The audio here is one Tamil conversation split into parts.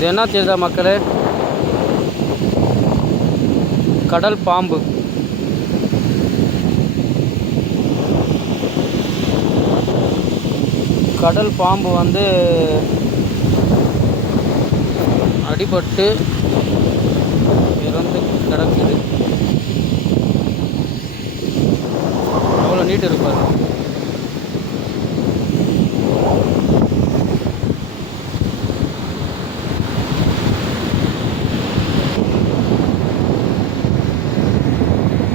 இது என்ன தெரியுதா மக்களே? கடல் பாம்பு. கடல் பாம்பு வந்து அடிபட்டு இறந்து கிடக்குது. அவ்வளோ நீட்டு இருப்பாரு.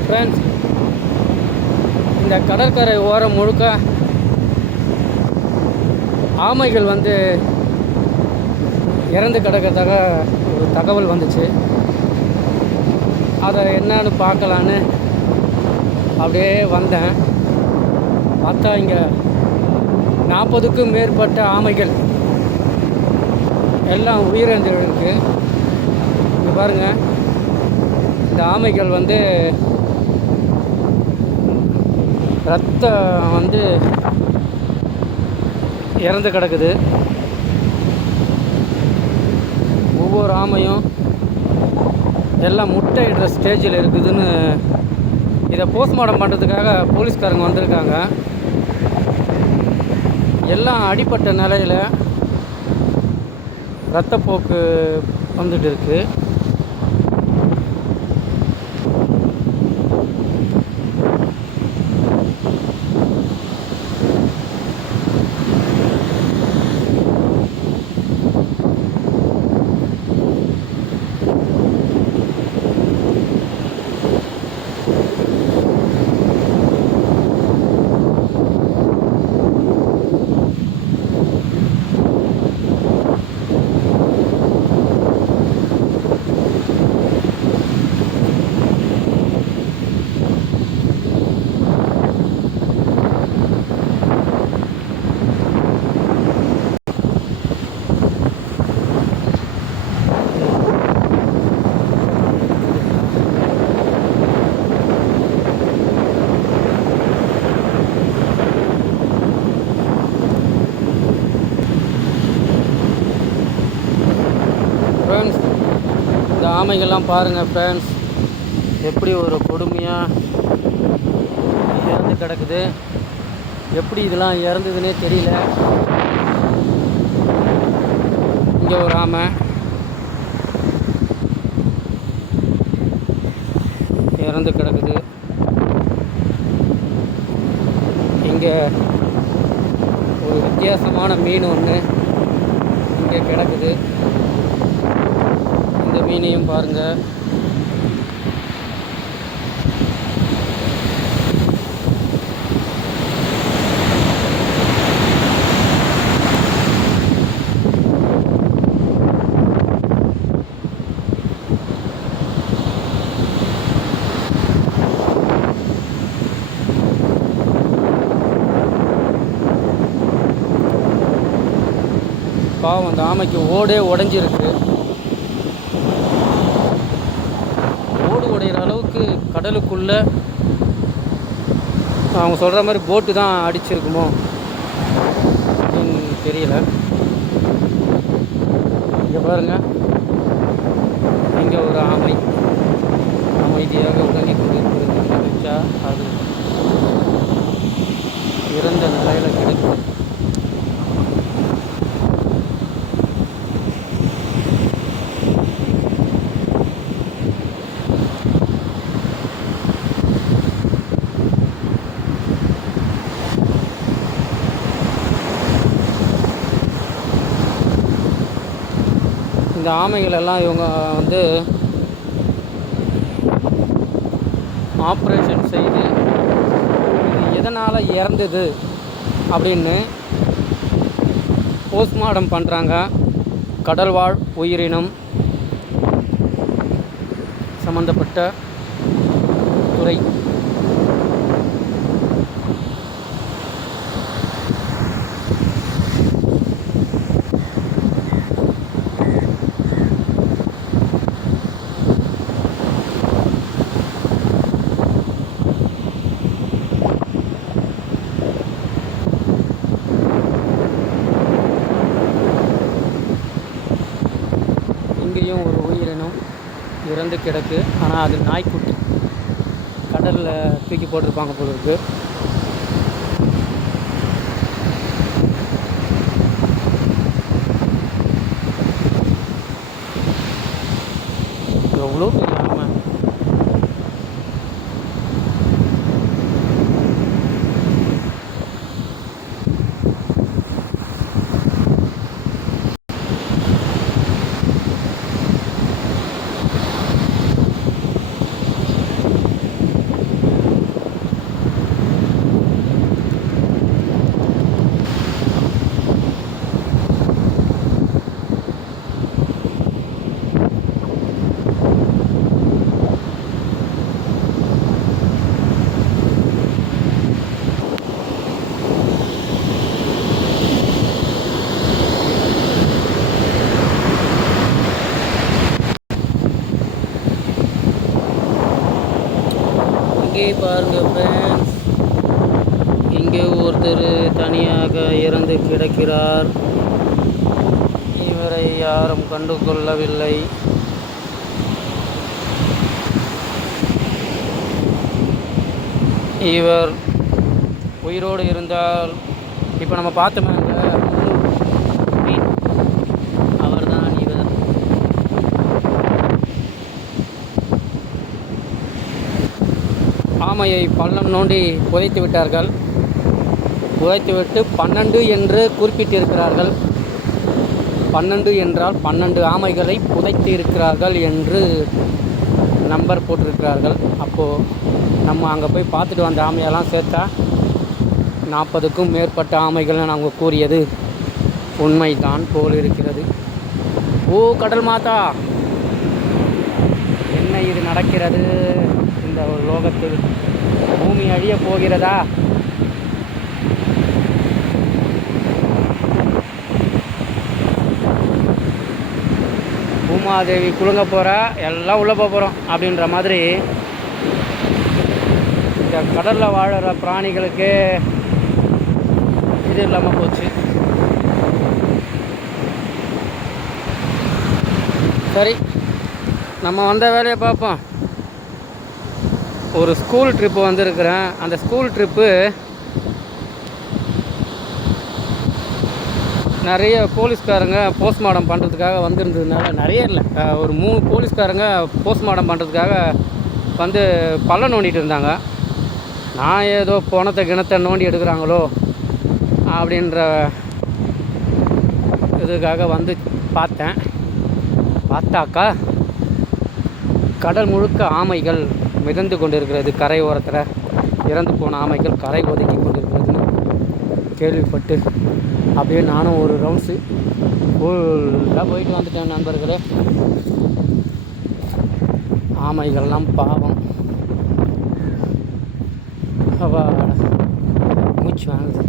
ஃப்ரெண்ட்ஸ், இந்த கடற்கரை ஓரம் முழுக்க ஆமைகள் வந்து இறந்து கிடக்கிறதாக ஒரு தகவல் வந்துச்சு. அதை என்னன்னு பார்க்கலான்னு அப்படியே வந்தேன். பார்த்தா இங்கே 40க்கும் மேற்பட்ட ஆமைகள் எல்லாம் உயிரிழந்திருக்கு. இங்கே பாருங்கள், இந்த ஆமைகள் வந்து ரத்தம் வந்து இறந்து கிடக்குது. ஒவ்வொரு ஆமையும் எல்லாம் முட்டையிடுற ஸ்டேஜில் இருக்குதுன்னு இதை போஸ்ட்மார்ட்டம் பண்ணுறதுக்காக போலீஸ்காரங்க வந்திருக்காங்க. எல்லாம் அடிப்பட்ட நிலையில் இரத்தப்போக்கு வந்துட்டு இருக்குது. ஃப்ரெண்ட்ஸ், இந்த ஆமைகள்லாம் பாருங்கள் ஃப்ரெண்ட்ஸ், எப்படி ஒரு கொடுமையாக இறந்து கிடக்குது. எப்படி இதெல்லாம் இறந்ததுன்னே தெரியல. இங்கே ஒரு ஆமை இறந்து கிடக்குது. இங்கே ஒரு வித்தியாசமான மீன் ஒன்று இங்கே கிடக்குது. இந்த மீனையும் பாருங்கள். பாவம், அந்த ஆமைக்கு ஓடே உடஞ்சிருக்கு. ஓடு உடையிற அளவுக்கு கடலுக்குள்ளே அவங்க சொல்கிற மாதிரி போட்டு தான் அடிச்சிருக்குமோ அப்படின்னு தெரியல. இங்கே பாருங்கள், இங்கே ஒரு ஆமை அமைதியாக உடனே கொண்டிருக்கிறது. நினைச்சா அது இறந்த நிலையில் கிடைக்கும். இந்த ஆமைகள் எல்லாம் இவங்க வந்து ஆப்ரேஷன் செய்து இது எதனால் இறந்தது அப்படின்னு போஸ்ட்மார்ட்டம் பண்ணுறாங்க. கடல்வாழ் உயிரினம் சம்மந்தப்பட்ட துறை. இறந்து கிடக்கு. ஆனால் அது நாய்க்குட்டி, கடலில் தூக்கி போட்டிருப்பாங்க போல இருக்கு. எவ்வளோ பெரிய ஆமை. இங்கே பாருங்கள் ஃப்ரெண்ட்ஸ், இங்கே ஒருத்தர் தனியாக இறந்து கிடக்கிறார். இவரை யாரும் கண்டு கொள்ளவில்லை. இவர் உயிரோடு இருந்தால், இப்போ நம்ம பார்த்தோமே மீன், அவர்தான் இவர். ஆமையை பள்ளம் நோண்டி புதைத்து விட்டார்கள். புதைத்துவிட்டு 12 என்று குறிப்பிட்டிருக்கிறார்கள். 12 என்றால் 12 ஆமைகளை புதைத்து இருக்கிறார்கள் என்று நம்பர் போட்டிருக்கிறார்கள். அப்போது நம்ம அங்கே போய் பார்த்துட்டு வந்த ஆமையெல்லாம் சேர்த்தா 40க்கும் மேற்பட்ட ஆமைகள்னு நாங்கள் கூறியது உண்மைதான் போல் இருக்கிறது. ஓ கடல் மாதா, என்ன இது நடக்கிறது? இந்த லோகத்தில் பூமி அழிய போகிறதா? பூமாதேவி குலுங்க போகிறா, எல்லாம் உள்ளே போகிறோம் அப்படின்ற மாதிரி இந்த கடலில் வாழுற பிராணிகளுக்கு இது இல்லாமல் போச்சு. சரி, நம்ம வந்த வேலையை பார்ப்போம். ஒரு ஸ்கூல் ட்ரிப்பு வந்திருக்கிறேன். அந்த ஸ்கூல் ட்ரிப்பு நிறைய போலீஸ்காரங்க போஸ்ட்மார்ட்டம் பண்ணுறதுக்காக வந்திருந்ததுனால, நிறைய இல்லை, ஒரு 3 போலீஸ்காரங்க போஸ்ட்மார்ட்டம் பண்ணுறதுக்காக வந்து பள்ளம் நோண்டிகிட்டு இருந்தாங்க. நான் ஏதோ பணத்தை கிணத்தை நோண்டி எடுக்கிறாங்களோ அப்படின்ற இதுக்காக வந்து பார்த்தேன். பார்த்தாக்கா கடல் முழுக்க ஆமைகள் மிதந்து கொண்டிருக்கிறது. கரை ஓரத்தில் இறந்து போன ஆமைகள் கரை ஒதுக்கி கொண்டிருக்கிறதுன்னு கேள்விப்பட்டு அப்படியே நானும் ஒரு ரவுண்ட்ஸு ஃபுல்லாக போயிட்டு வந்துட்டேன் நண்பர்களே. ஆமைகள்லாம் பாவம், மூச்சு வாங்குது.